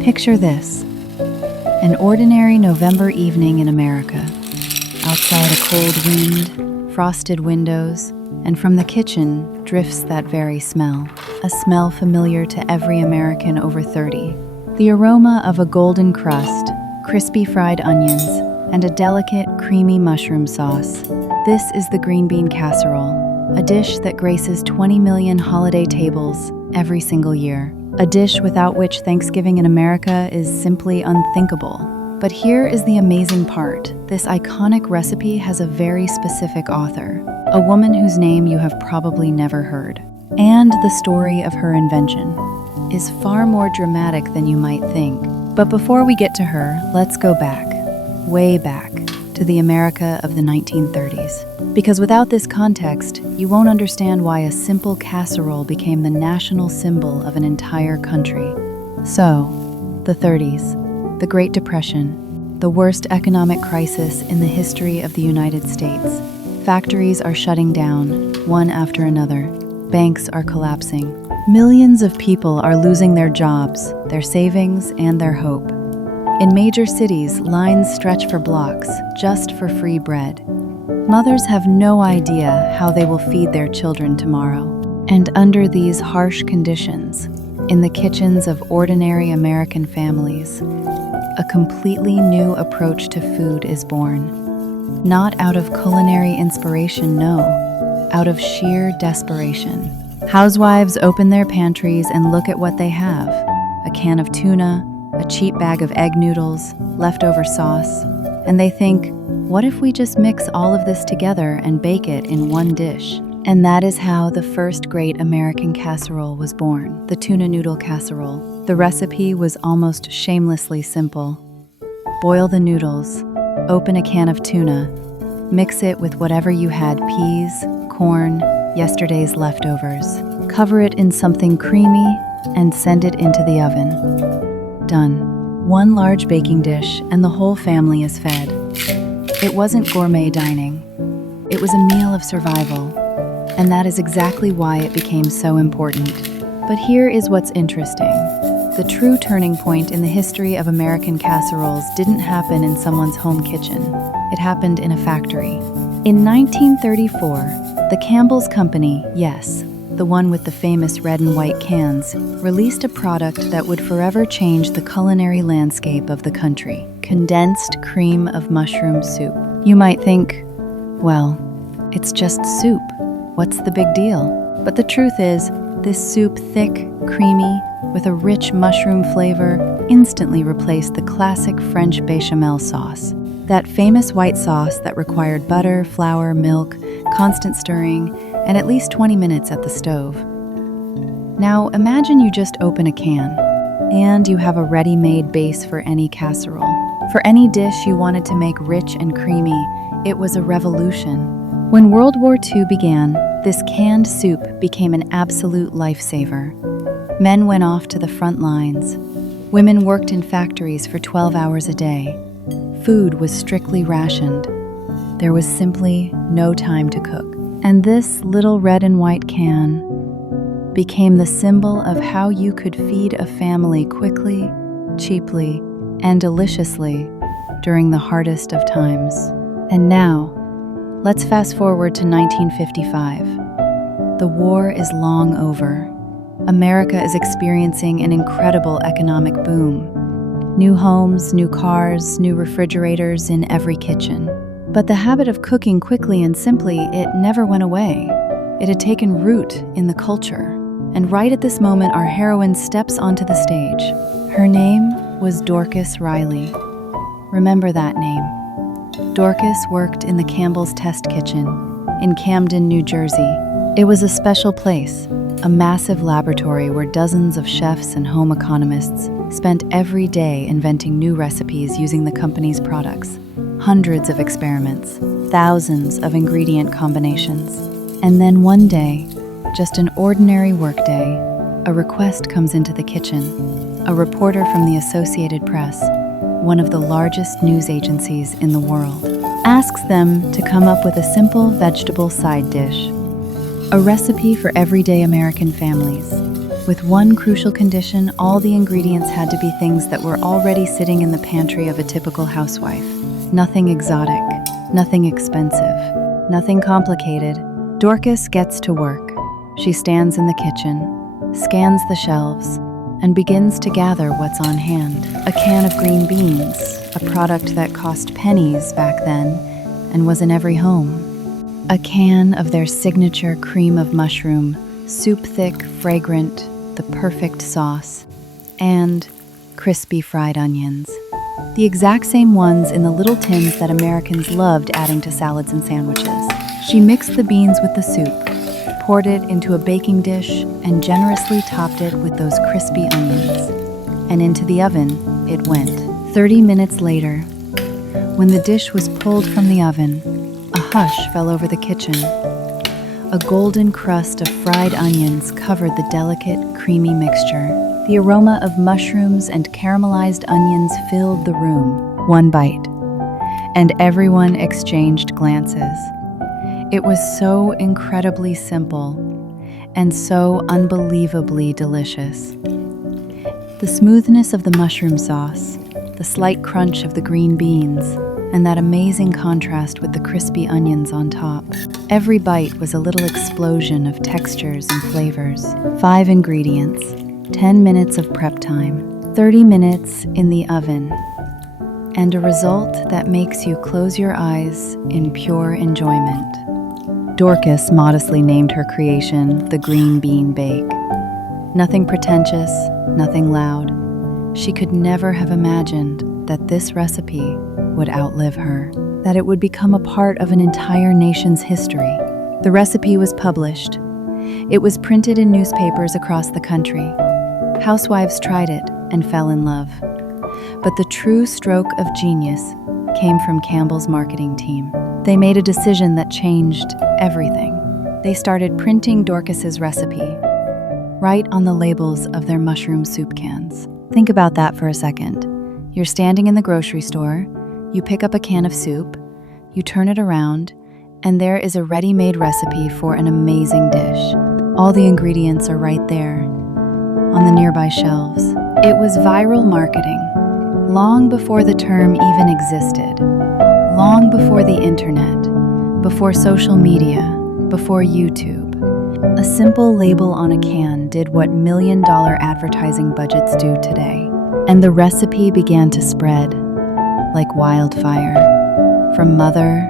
Picture this: an ordinary November evening in America. Outside, a cold wind, frosted windows, and from the kitchen drifts that very smell, a smell familiar to every American over 30. The aroma of a golden crust, crispy fried onions, and a delicate, creamy mushroom sauce. This is the green bean casserole, a dish that graces 20 million holiday tables every single year. A dish without which Thanksgiving in America is simply unthinkable. But here is the amazing part. This iconic recipe has a very specific author, a woman whose name you have probably never heard. And the story of her invention is far more dramatic than you might think. But before we get to her, let's go back, way back, to the America of the 1930s. Because without this context, you won't understand why a simple casserole became the national symbol of an entire country. So, the 30s, the Great Depression, the worst economic crisis in the history of the United States. Factories are shutting down, one after another. Banks are collapsing. Millions of people are losing their jobs, their savings, and their hope. In major cities, lines stretch for blocks just for free bread. Mothers have no idea how they will feed their children tomorrow. And under these harsh conditions, in the kitchens of ordinary American families, a completely new approach to food is born. Not out of culinary inspiration, no, out of sheer desperation. Housewives open their pantries and look at what they have: a can of tuna, a cheap bag of egg noodles, leftover sauce, and they think, what if we just mix all of this together and bake it in one dish? And that is how the first great American casserole was born, the tuna noodle casserole. The recipe was almost shamelessly simple. Boil the noodles, open a can of tuna, mix it with whatever you had: peas, corn, yesterday's leftovers. Cover it in something creamy and send it into the oven. Done. One large baking dish and the whole family is fed. It wasn't gourmet dining. It was a meal of survival. And that is exactly why it became so important. But here is what's interesting. The true turning point in the history of American casseroles didn't happen in someone's home kitchen. It happened in a factory. In 1934, the Campbell's Company, yes, the one with the famous red and white cans, released a product that would forever change the culinary landscape of the country: condensed cream of mushroom soup. You might think, well, it's just soup. What's the big deal? But the truth is, this soup, thick, creamy, with a rich mushroom flavor, instantly replaced the classic French bechamel sauce. That famous white sauce that required butter, flour, milk, constant stirring, and at least 20 minutes at the stove. Now imagine you just open a can, and you have a ready-made base for any casserole. For any dish you wanted to make rich and creamy, it was a revolution. When World War II began, this canned soup became an absolute lifesaver. Men went off to the front lines. Women worked in factories for 12 hours a day. Food was strictly rationed. There was simply no time to cook. And this little red and white can became the symbol of how you could feed a family quickly, cheaply, and deliciously during the hardest of times. And now, let's fast forward to 1955. The war is long over. America is experiencing an incredible economic boom. New homes, new cars, new refrigerators in every kitchen. But the habit of cooking quickly and simply, it never went away. It had taken root in the culture. And right at this moment, our heroine steps onto the stage. Her name was Dorcas Riley. Remember that name. Dorcas worked in the Campbell's Test Kitchen in Camden, New Jersey. It was a special place, a massive laboratory where dozens of chefs and home economists spent every day inventing new recipes using the company's products. Hundreds of experiments, thousands of ingredient combinations. And then one day, just an ordinary workday, a request comes into the kitchen. A reporter from the Associated Press, one of the largest news agencies in the world, asks them to come up with a simple vegetable side dish, a recipe for everyday American families. with one crucial condition: all the ingredients had to be things that were already sitting in the pantry of a typical housewife. Nothing exotic, nothing expensive, nothing complicated. Dorcas gets to work. She stands in the kitchen, scans the shelves, and begins to gather what's on hand. A can of green beans, a product that cost pennies back then and was in every home. A can of their signature cream of mushroom, soup-thick, fragrant, the perfect sauce, and crispy fried onions. The exact same ones in the little tins that Americans loved adding to salads and sandwiches. She mixed the beans with the soup, poured it into a baking dish, and generously topped it with those crispy onions. And into the oven it went. 30 minutes later, when the dish was pulled from the oven, a hush fell over the kitchen. A golden crust of fried onions covered the delicate, creamy mixture. The aroma of mushrooms and caramelized onions filled the room. One bite, and everyone exchanged glances. It was so incredibly simple and so unbelievably delicious. The smoothness of the mushroom sauce, the slight crunch of the green beans, and that amazing contrast with the crispy onions on top. Every bite was a little explosion of textures and flavors. 5 ingredients, 10 minutes of prep time, 30 minutes in the oven, and a result that makes you close your eyes in pure enjoyment. Dorcas modestly named her creation the Green Bean Bake. Nothing pretentious, nothing loud. She could never have imagined that this recipe would outlive her, that it would become a part of an entire nation's history. The recipe was published. It was printed in newspapers across the country. Housewives tried it and fell in love. But the true stroke of genius came from Campbell's marketing team. They made a decision that changed everything. They started printing Dorcas's recipe right on the labels of their mushroom soup cans. Think about that for a second. You're standing in the grocery store, you pick up a can of soup, you turn it around, and there is a ready-made recipe for an amazing dish. All the ingredients are right there, on the nearby shelves. It was viral marketing, long before the term even existed, long before the internet, before social media, before YouTube. A simple label on a can did what million-dollar advertising budgets do today. And the recipe began to spread like wildfire, from mother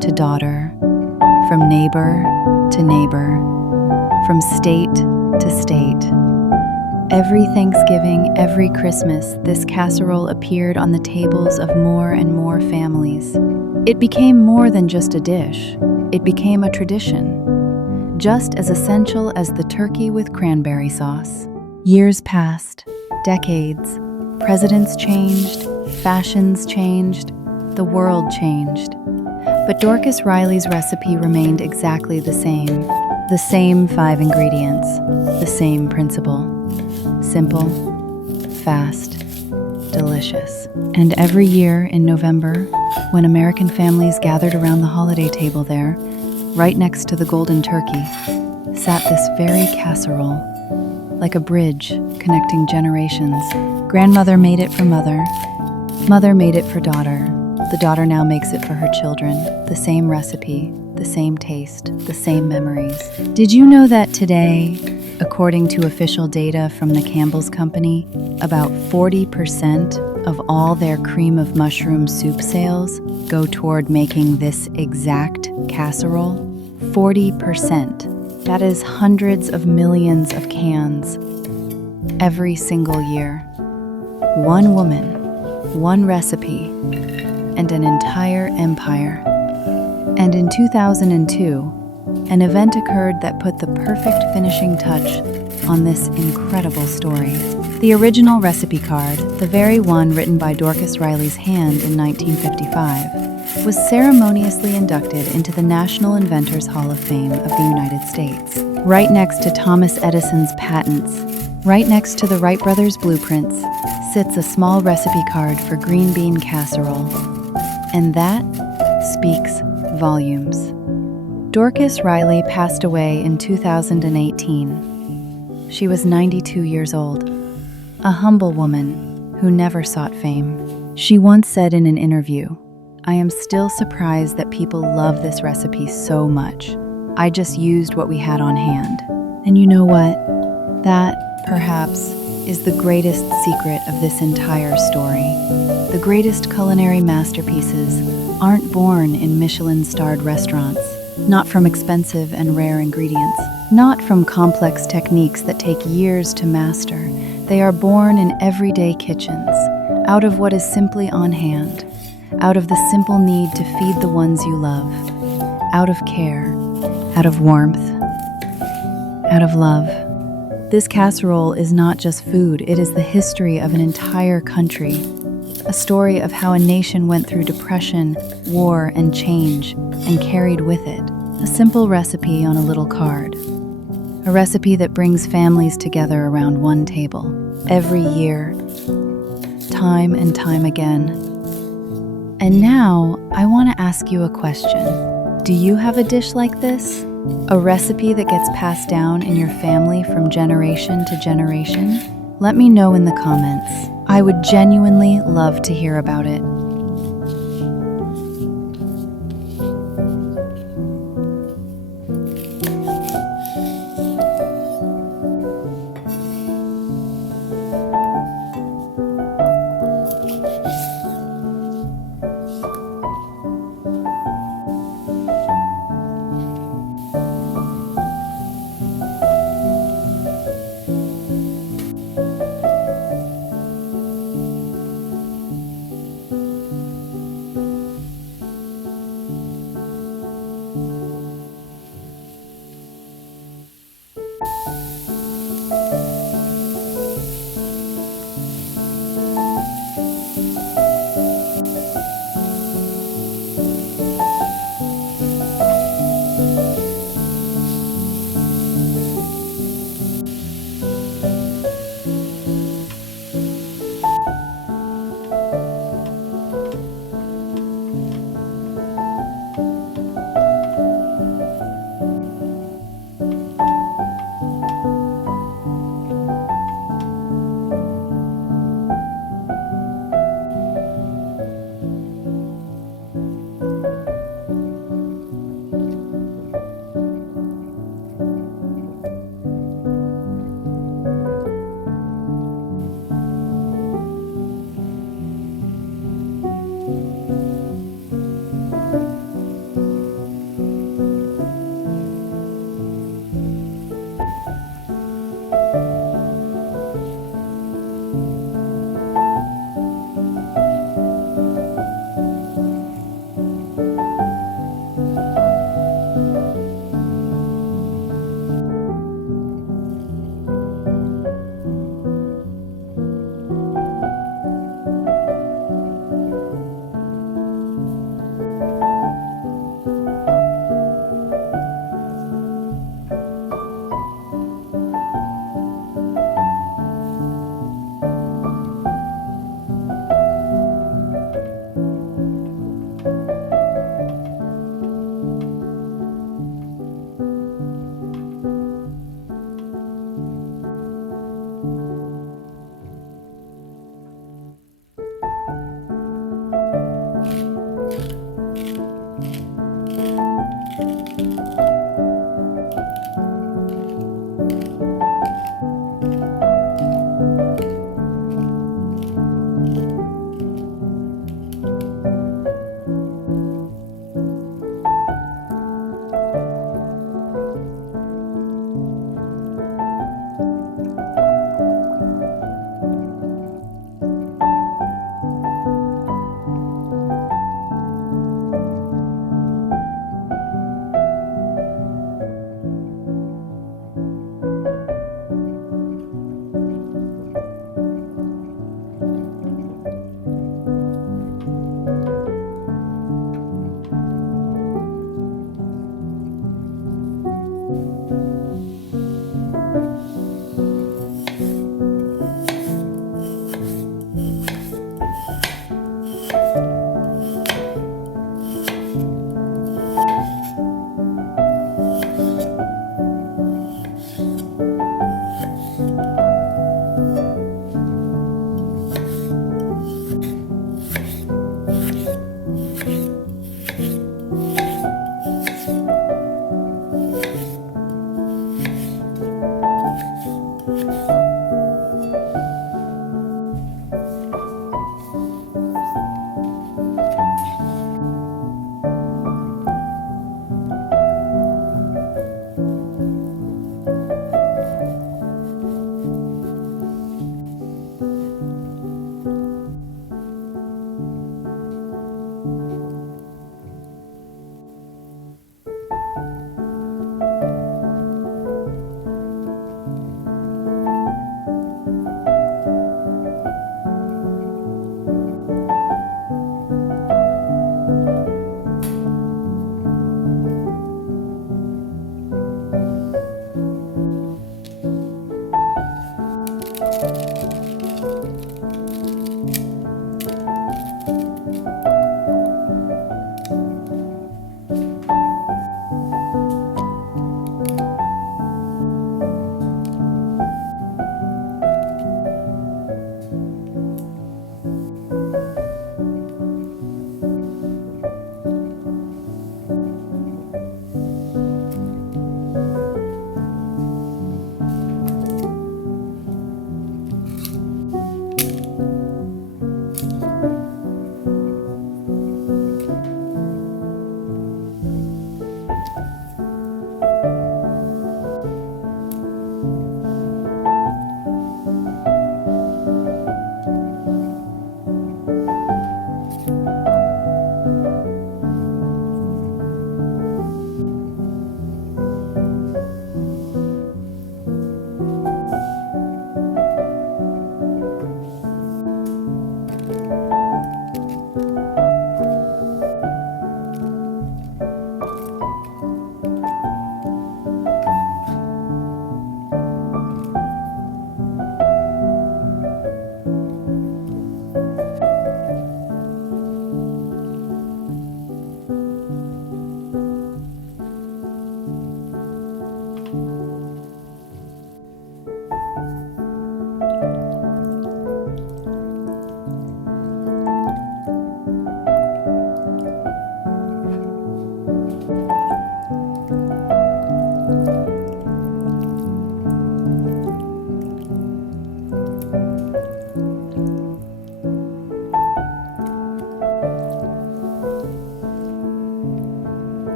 to daughter, from neighbor to neighbor, from state to state. Every Thanksgiving, every Christmas, this casserole appeared on the tables of more and more families. It became more than just a dish. It became a tradition, just as essential as the turkey with cranberry sauce. Years passed, decades. Presidents changed, fashions changed, the world changed. But Dorcas Riley's recipe remained exactly the same. The same 5 ingredients, the same principle. Simple, fast, delicious. And every year in November, when American families gathered around the holiday table there, right next to the golden turkey, sat this very casserole, like a bridge connecting generations. Grandmother made it for mother, mother made it for daughter, the daughter now makes it for her children. The same recipe, the same taste, the same memories. Did you know that today, according to official data from the Campbell's Company, about 40% of all their cream of mushroom soup sales go toward making this exact casserole? 40%. That is hundreds of millions of cans every single year. One woman, one recipe, and an entire empire. And in 2002, an event occurred that put the perfect finishing touch on this incredible story. The original recipe card, the very one written by Dorcas Riley's hand in 1955, was ceremoniously inducted into the National Inventors Hall of Fame of the United States. Right next to Thomas Edison's patents, right next to the Wright brothers' blueprints, sits a small recipe card for green bean casserole. And that speaks volumes. Dorcas Riley passed away in 2018. She was 92 years old, a humble woman who never sought fame. She once said in an interview, "I am still surprised that people love this recipe so much. I just used what we had on hand." And you know what? That, perhaps, is the greatest secret of this entire story. The greatest culinary masterpieces aren't born in Michelin-starred restaurants, not from expensive and rare ingredients, not from complex techniques that take years to master. They are born in everyday kitchens, out of what is simply on hand, out of the simple need to feed the ones you love, out of care, out of warmth, out of love. This casserole is not just food, it is the history of an entire country, a story of how a nation went through depression, war, and change, and carried with it a simple recipe on a little card. A recipe that brings families together around one table, every year, time and time again. And now, I want to ask you a question. Do you have a dish like this? A recipe that gets passed down in your family from generation to generation? Let me know in the comments. I would genuinely love to hear about it.